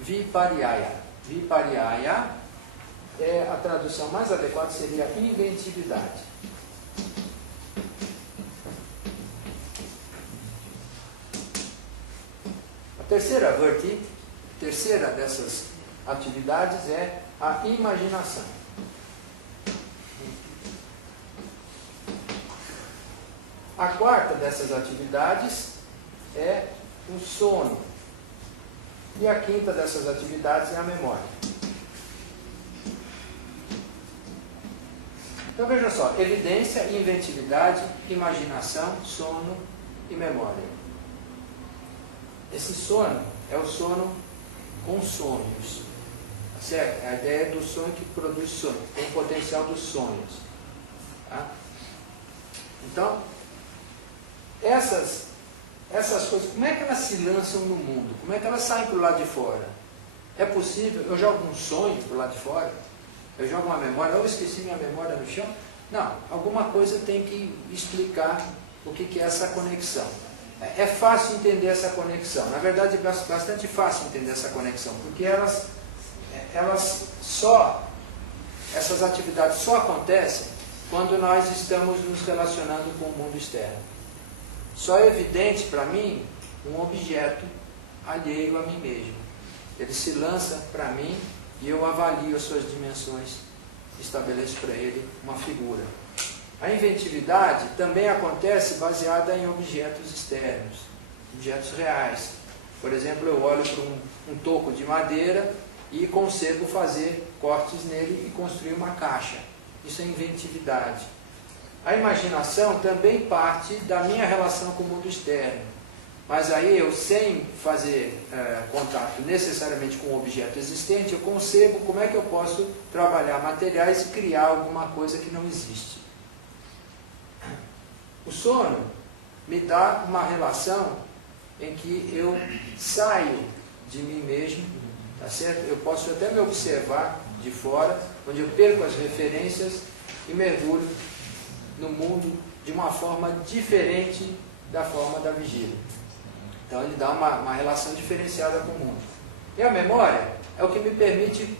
Viparyaya. Viparyaya é a tradução mais adequada, seria inventividade. A terceira vértice, terceira dessas atividades é a imaginação. A quarta dessas atividades é o sono. E a quinta dessas atividades é a memória. Então veja só, evidência, inventividade, imaginação, sono e memória. Esse sono é o sono com sonhos. Certo? A ideia do sonho que produz sonho, tem o potencial dos sonhos. Tá? Então, essas coisas, como é que elas se lançam no mundo? Como é que elas saem para o lado de fora? É possível? Eu jogo um sonho para o lado de fora? Eu jogo uma memória? Eu esqueci minha memória no chão? Não, alguma coisa tem que explicar o que é essa conexão. É fácil entender essa conexão. Na verdade, é bastante fácil entender essa conexão, porque essas atividades só acontecem quando nós estamos nos relacionando com o mundo externo. Só é evidente para mim um objeto alheio a mim mesmo. Ele se lança para mim e eu avalio as suas dimensões, estabeleço para ele uma figura. A inventividade também acontece baseada em objetos externos, objetos reais. Por exemplo, eu olho para um toco de madeira e consigo fazer cortes nele e construir uma caixa. Isso é inventividade. A imaginação também parte da minha relação com o mundo externo. Mas aí eu, sem fazer contato necessariamente com o objeto existente, eu concebo como é que eu posso trabalhar materiais e criar alguma coisa que não existe. O sono me dá uma relação em que eu saio de mim mesmo, tá certo? Eu posso até me observar de fora, onde eu perco as referências e mergulho no mundo de uma forma diferente da forma da vigília. Então ele dá uma relação diferenciada com o mundo. E a memória é o que me permite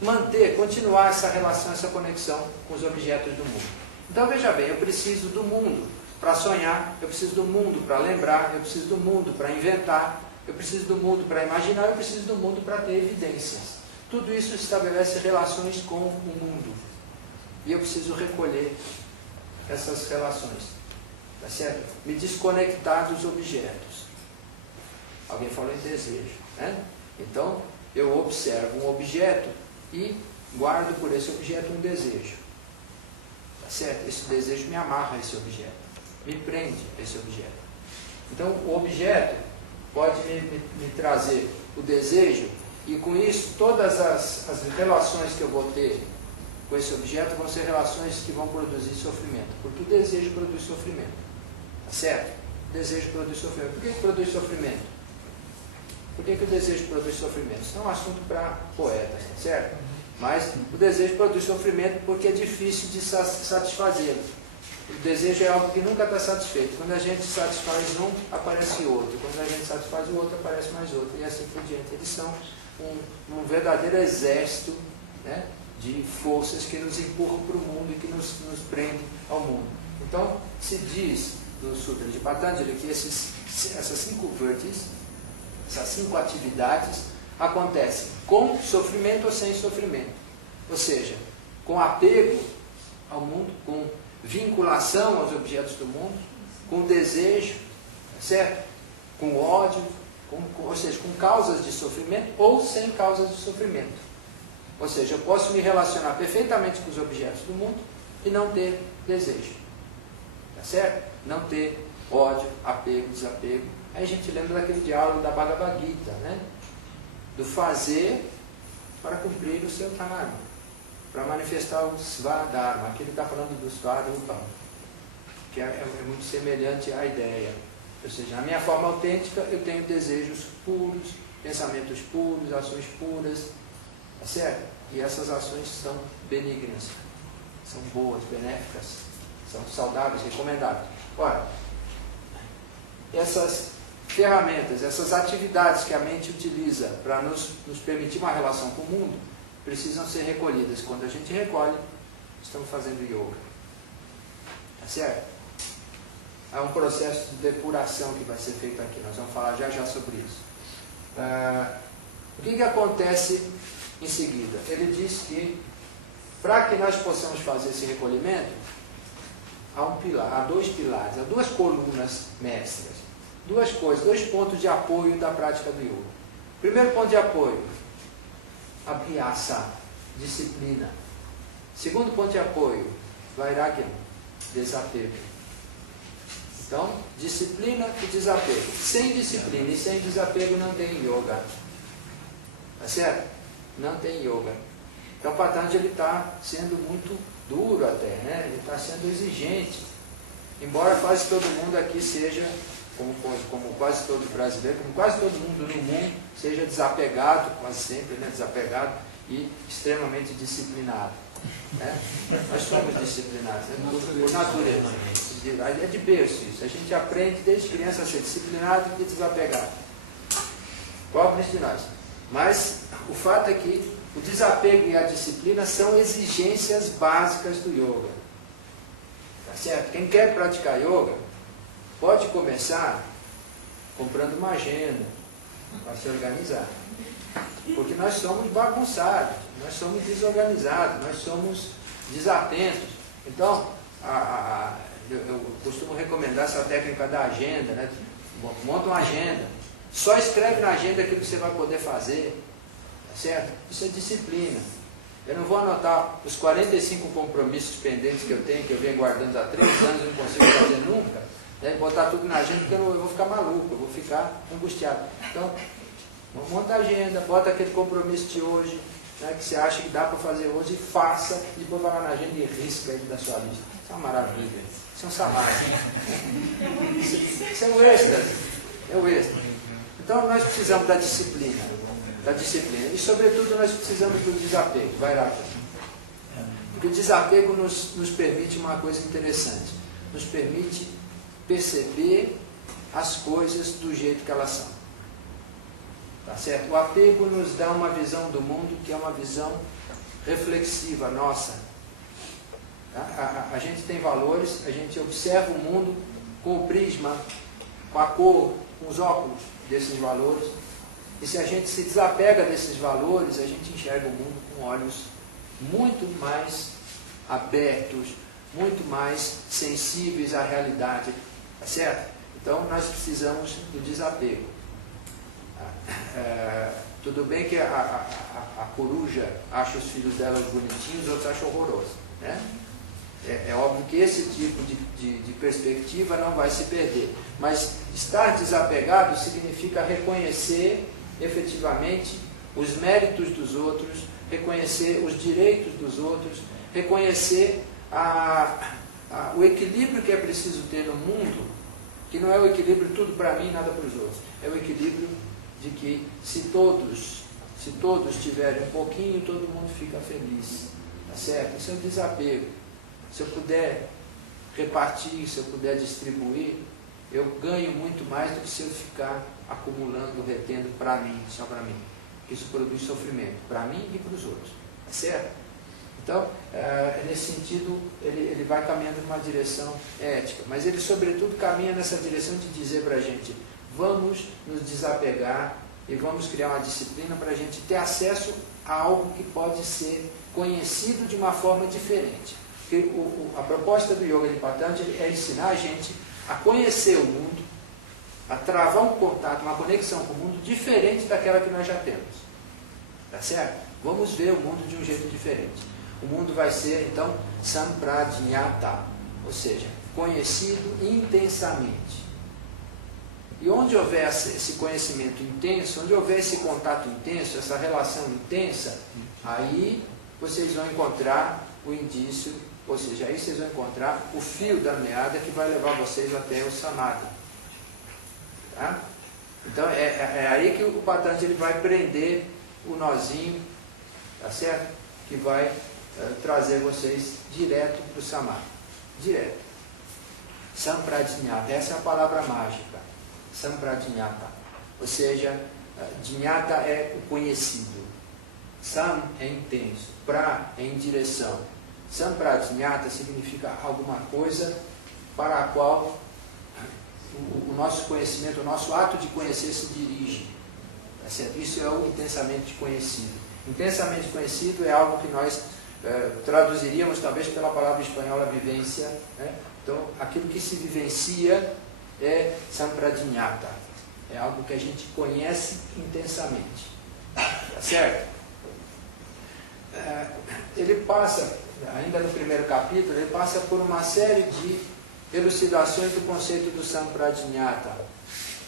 continuar essa relação, essa conexão com os objetos do mundo. Então veja bem, eu preciso do mundo para sonhar, eu preciso do mundo para lembrar, eu preciso do mundo para inventar, eu preciso do mundo para imaginar, eu preciso do mundo para ter evidências. Tudo isso estabelece relações com o mundo. E eu preciso recolher essas relações. Tá certo? Me desconectar dos objetos. Alguém falou em desejo, né? Então, eu observo um objeto e guardo por esse objeto um desejo. Tá certo? Esse desejo me amarra a esse objeto. Me prende a esse objeto. Então, o objeto pode me trazer o desejo e, com isso, todas as relações que eu vou ter com esse objeto vão ser relações que vão produzir sofrimento. Porque o desejo produz sofrimento. Tá certo? O desejo produz sofrimento. Por que produz sofrimento? Por que o desejo produz sofrimento? Isso é um assunto para poetas, tá certo? Mas o desejo produz sofrimento porque é difícil de satisfazê-lo. O desejo é algo que nunca está satisfeito. Quando a gente satisfaz um, aparece outro. Quando a gente satisfaz o outro, aparece mais outro. E assim por diante. Eles são um verdadeiro exército, né, de forças que nos empurram para o mundo e que nos prendem ao mundo. Então, se diz no Sutra de Patanjali que essas 5 vértices, essas 5 atividades, acontecem com sofrimento ou sem sofrimento. Ou seja, com apego ao mundo, com vinculação aos objetos do mundo, com desejo, certo? Com ódio, ou seja, com causas de sofrimento ou sem causas de sofrimento. Ou seja, eu posso me relacionar perfeitamente com os objetos do mundo e não ter desejo. Tá certo? Não ter ódio, apego, desapego. Aí a gente lembra daquele diálogo da Bhagavad Gita, né? Do fazer para cumprir o seu dharma, para manifestar o Svadharma. Aqui ele está falando do Svarupa, que é muito semelhante à ideia. Ou seja, na minha forma autêntica eu tenho desejos puros, pensamentos puros, ações puras, tá certo? E essas ações são benignas, são boas, benéficas, são saudáveis, recomendáveis. Ora, essas ferramentas, essas atividades que a mente utiliza para nos permitir uma relação com o mundo, precisam ser recolhidas. Quando a gente recolhe, estamos fazendo yoga. Tá certo? Há um processo de depuração que vai ser feito aqui. Nós vamos falar já já sobre isso. O que acontece em seguida? Ele diz que, para que nós possamos fazer esse recolhimento, há dois pilares, há duas colunas mestras. Duas coisas, dois pontos de apoio da prática do yoga. Primeiro ponto de apoio, abhyasa, disciplina. Segundo ponto de apoio, vairagya, desapego. Então, disciplina e desapego. Sem disciplina e sem desapego não tem yoga. Tá certo? Não tem yoga. Então, Patanjali está sendo muito duro até, né? Ele está sendo exigente. Embora quase todo mundo aqui seja, como quase todo brasileiro, como quase todo mundo no mundo, seja desapegado, quase sempre, né? Desapegado e extremamente disciplinado. Né? Nós somos disciplinados, né? Por natureza. É de berço isso. A gente aprende desde criança a ser disciplinado e desapegado. Pobres de nós. Mas o fato é que o desapego e a disciplina são exigências básicas do yoga. Tá certo? Quem quer praticar yoga pode começar comprando uma agenda para se organizar. Porque nós somos bagunçados, nós somos desorganizados, nós somos desatentos. Então, eu costumo recomendar essa técnica da agenda, né? Monta uma agenda, só escreve na agenda aquilo que você vai poder fazer, tá certo? Isso é disciplina. Eu não vou anotar os 45 compromissos pendentes que eu tenho, que eu venho guardando há 3 anos e não consigo fazer nunca, né? Botar tudo na agenda, porque eu vou ficar maluco, eu vou ficar angustiado. Então, monta a agenda, bota aquele compromisso de hoje, né, que você acha que dá para fazer hoje, e faça, e depois vai lá na agenda e risca ele da sua lista. Isso é uma maravilha. Isso é um samadhi. Isso é um êxtase. É o êxtase. Então nós precisamos da disciplina. E sobretudo nós precisamos do desapego. Vai lá. Porque o desapego nos permite uma coisa interessante. Nos permite perceber as coisas do jeito que elas são. Tá certo? O apego nos dá uma visão do mundo que é uma visão reflexiva, nossa. A gente tem valores, a gente observa o mundo com o prisma, com a cor, com os óculos desses valores. E se a gente se desapega desses valores, a gente enxerga o mundo com olhos muito mais abertos, muito mais sensíveis à realidade. Tá certo? Então nós precisamos do desapego. Tudo bem que a coruja acha os filhos dela bonitinhos, outros acham horrorosos, né? É óbvio que esse tipo de perspectiva não vai se perder, mas estar desapegado significa reconhecer efetivamente os méritos dos outros, reconhecer os direitos dos outros, reconhecer o equilíbrio que é preciso ter no mundo, que não é o equilíbrio tudo para mim e nada para os outros, é o equilíbrio de que se todos tiverem um pouquinho, todo mundo fica feliz, tá certo? Isso é um desapego. Se eu puder repartir, se eu puder distribuir, eu ganho muito mais do que se eu ficar acumulando, retendo para mim, só para mim. Isso produz sofrimento, para mim e para os outros, tá certo? Então, nesse sentido, ele vai caminhando numa direção ética, mas ele sobretudo caminha nessa direção de dizer para a gente, vamos nos desapegar e vamos criar uma disciplina para a gente ter acesso a algo que pode ser conhecido de uma forma diferente. Porque a proposta do Yoga de Patanjali é ensinar a gente a conhecer o mundo, a travar um contato, uma conexão com o mundo diferente daquela que nós já temos. Tá certo? Vamos ver o mundo de um jeito diferente. O mundo vai ser, então, sampradnyata, ou seja, conhecido intensamente. E onde houver esse conhecimento intenso, onde houver esse contato intenso, essa relação intensa, aí vocês vão encontrar o indício, ou seja, aí vocês vão encontrar o fio da meada que vai levar vocês até o Samadhi. Tá? Então é aí que o Patanjali vai prender o nozinho, tá certo? Que vai trazer vocês direto para o Samadhi. Direto. Sampradnyata, essa é a palavra mágica. Sampradnyata, ou seja, Dnyata é o conhecido, Sam é intenso, Pra é em direção. Sampradnyata significa alguma coisa para a qual o nosso conhecimento, o nosso ato de conhecer se dirige. Tá certo? Isso é o intensamente conhecido. Intensamente conhecido é algo que nós traduziríamos talvez pela palavra espanhola vivência, né? Então, aquilo que se vivencia é Sampradnyata. É algo que a gente conhece intensamente. Tá certo? Ele passa, ainda no primeiro capítulo, ele passa por uma série de elucidações do conceito do Sampradnyata.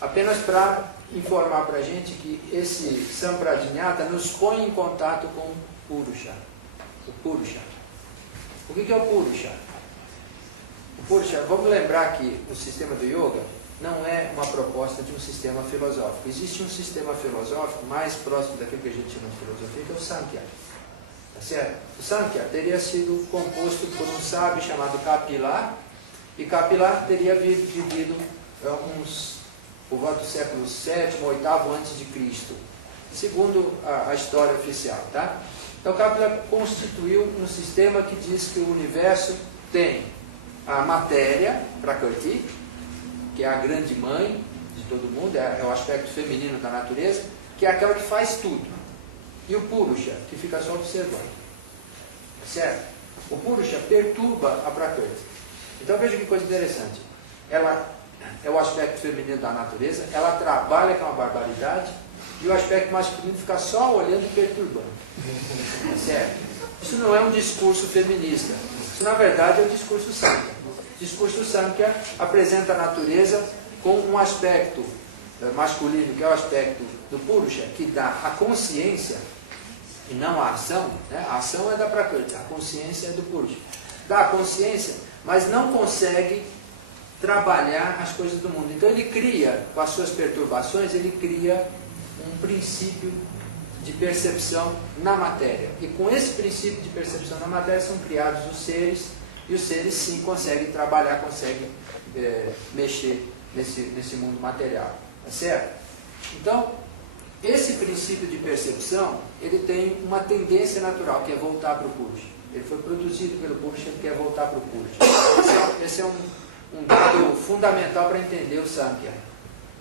Apenas para informar para a gente que esse Sampradnyata nos põe em contato com o Purusha. O Purusha. O que é o Purusha? Purusha, vamos lembrar que o sistema do Yoga não é uma proposta de um sistema filosófico. Existe um sistema filosófico mais próximo daquilo que a gente chama de filosofia, que é o Sankhya. Tá certo? O Sankhya teria sido composto por um sábio chamado Kapila, e Kapila teria vivido por volta do século VII, VIII antes de Cristo, segundo a história oficial. Tá? Então Kapila constituiu um sistema que diz que o universo tem a matéria, Prakriti, que é a grande mãe de todo mundo, é o aspecto feminino da natureza, que é aquela que faz tudo. E o Purusha, que fica só observando. Certo? O Purusha perturba a Prakriti. Então veja que coisa interessante. Ela é o aspecto feminino da natureza, ela trabalha com a barbaridade, e o aspecto masculino fica só olhando e perturbando. Certo? Isso não é um discurso feminista. Isso, na verdade, é o discurso Sankhya. O discurso Sankhya apresenta a natureza com um aspecto masculino, que é o aspecto do Purusha, que dá a consciência, e não a ação. Né? A ação é da Prakriti, a consciência é do Purusha. Dá a consciência, mas não consegue trabalhar as coisas do mundo. Então ele cria, com as suas perturbações, ele cria um princípio de percepção na matéria. E com esse princípio de percepção na matéria são criados os seres, e os seres sim conseguem trabalhar, conseguem mexer nesse mundo material. Tá certo? Então, esse princípio de percepção, ele tem uma tendência natural, que é voltar para o Purusha. Ele foi produzido pelo Purusha, ele quer voltar para o Purusha. Esse é um dado fundamental para entender o Sankhya.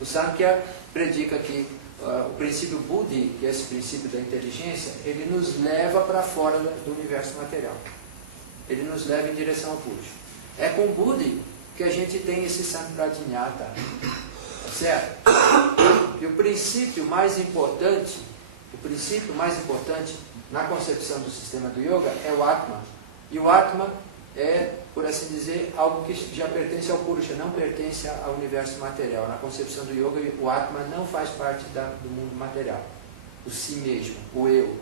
O Sankhya predica que o princípio Buddhi, que é esse princípio da inteligência, ele nos leva para fora do universo material. Ele nos leva em direção ao Purusha. É com Buddhi que a gente tem esse Sampradnyata. Certo? E o princípio mais importante na concepção do sistema do Yoga é o Atma. E o Atma é, por assim dizer, algo que já pertence ao Purusha, não pertence ao universo material. Na concepção do Yoga, o Atma não faz parte do mundo material. O si mesmo, o eu.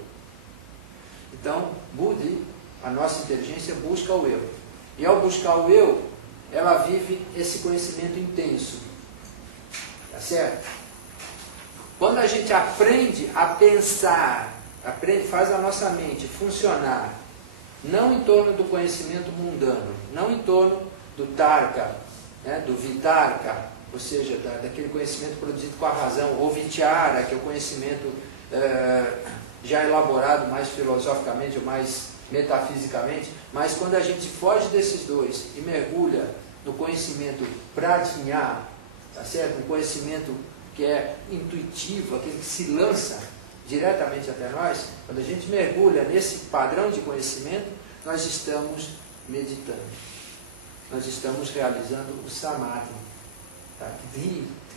Então, Buddhi, a nossa inteligência, busca o eu. E ao buscar o eu, ela vive esse conhecimento intenso. Tá certo? Quando a gente aprende a pensar, faz a nossa mente funcionar, não em torno do conhecimento mundano, não em torno do Tarka, né, do Vitarka, ou seja, daquele conhecimento produzido com a razão, ou Vichara, que é o conhecimento já elaborado mais filosoficamente ou mais metafisicamente, mas quando a gente foge desses dois e mergulha no conhecimento Pradnya, tá certo? Um conhecimento que é intuitivo, aquele que se lança diretamente até nós, quando a gente mergulha nesse padrão de conhecimento, nós estamos meditando. Nós estamos realizando o Samadhi. Tá?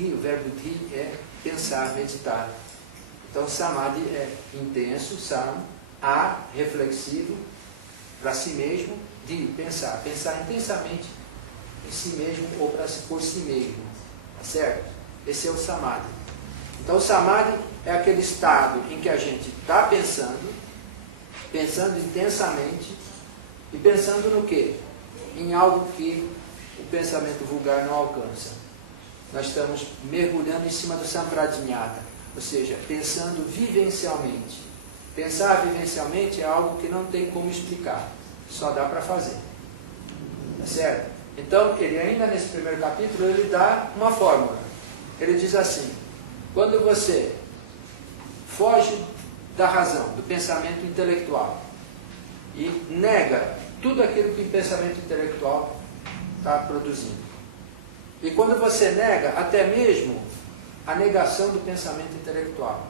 O verbo dhi é pensar, meditar. Então, Samadhi é intenso, sam, reflexivo, para si mesmo, de pensar intensamente em si mesmo ou por si mesmo. Tá certo? Esse é o Samadhi. Então o Samadhi é aquele estado em que a gente está pensando intensamente, e pensando no quê? Em algo que o pensamento vulgar não alcança. Nós estamos mergulhando em cima do Sampradhyāta, ou seja, pensando vivencialmente. Pensar vivencialmente é algo que não tem como explicar, só dá para fazer. Tá certo? Então, ele ainda nesse primeiro capítulo, ele dá uma fórmula. Ele diz assim: quando você foge da razão, do pensamento intelectual, e nega tudo aquilo que o pensamento intelectual está produzindo, e quando você nega até mesmo a negação do pensamento intelectual,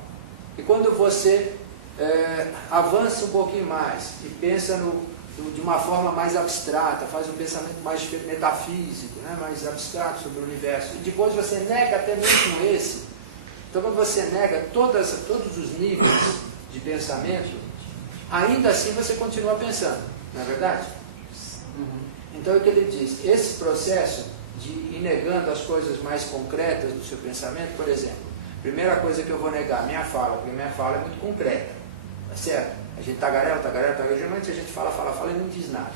e quando você avança um pouquinho mais e pensa de uma forma mais abstrata, faz um pensamento mais metafísico, né, mais abstrato sobre o universo, e depois você nega até mesmo esse. Então, quando você nega todos os níveis de pensamento, ainda assim você continua pensando, não é verdade? Então, é o que ele diz: esse processo de ir negando as coisas mais concretas do seu pensamento, por exemplo, primeira coisa que eu vou negar, minha fala, porque minha fala é muito concreta, tá certo? A gente tagarela, geralmente a gente fala e não diz nada.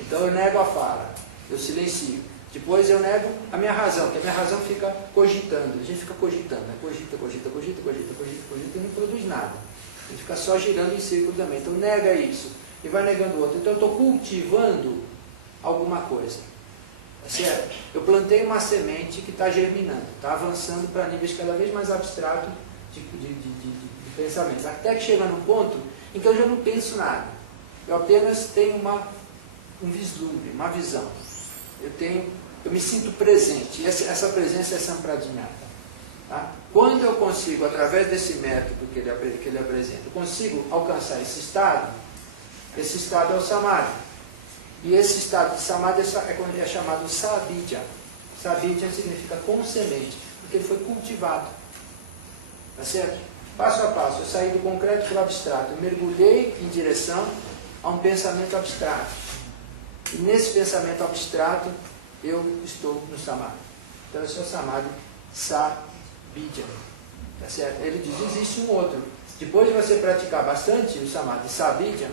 Então eu nego a fala, eu silencio. Depois eu nego a minha razão, porque a minha razão fica cogitando. A gente fica cogitando, né? Cogita e não produz nada. A gente fica só girando em círculo também. Então nega isso e vai negando o outro. Então eu estou cultivando alguma coisa. Tá certo? Eu plantei uma semente que está germinando, está avançando para níveis cada vez mais abstratos de pensamento. Até que chega num ponto em que eu já não penso nada. Eu apenas tenho um vislumbre, uma visão. Eu me sinto presente. E essa presença é Sampradhyāta. Tá? Quando eu consigo, através desse método que ele apresenta, eu consigo alcançar esse estado é o Samadhi. E esse estado de Samadhi é chamado Sabhidya. Sabhidya significa com semente, porque ele foi cultivado. Tá certo? Passo a passo, eu saí do concreto para o abstrato, eu mergulhei em direção a um pensamento abstrato. E nesse pensamento abstrato, eu estou no Samadhi. Então esse é o Samadhi Sabhidya. Tá certo? Ele diz: existe um outro. Depois de você praticar bastante o Samadhi Sabhidya,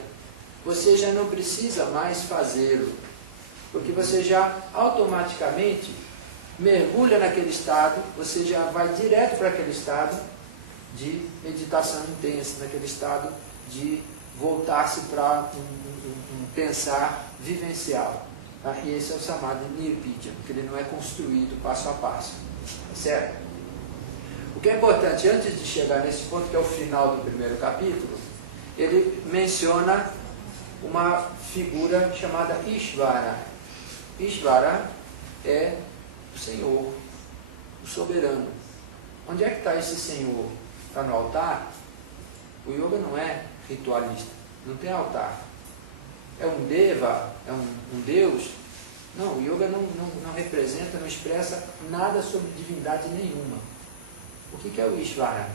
você já não precisa mais fazê-lo, porque você já automaticamente mergulha naquele estado, você já vai direto para aquele estado de meditação intensa, naquele estado de voltar-se para um pensar vivencial. Tá? E esse é o Samadhi Nirvidya, porque ele não é construído passo a passo. Certo? O que é importante, antes de chegar nesse ponto, que é o final do primeiro capítulo, ele menciona uma figura chamada Ishvara. Ishvara é o Senhor, o soberano. Onde é que está esse Senhor? Está no altar? O yoga não é ritualista, não tem altar. É um deva, é um deus? Não, o yoga não representa, não expressa nada sobre divindade nenhuma. O que é o Ishvara?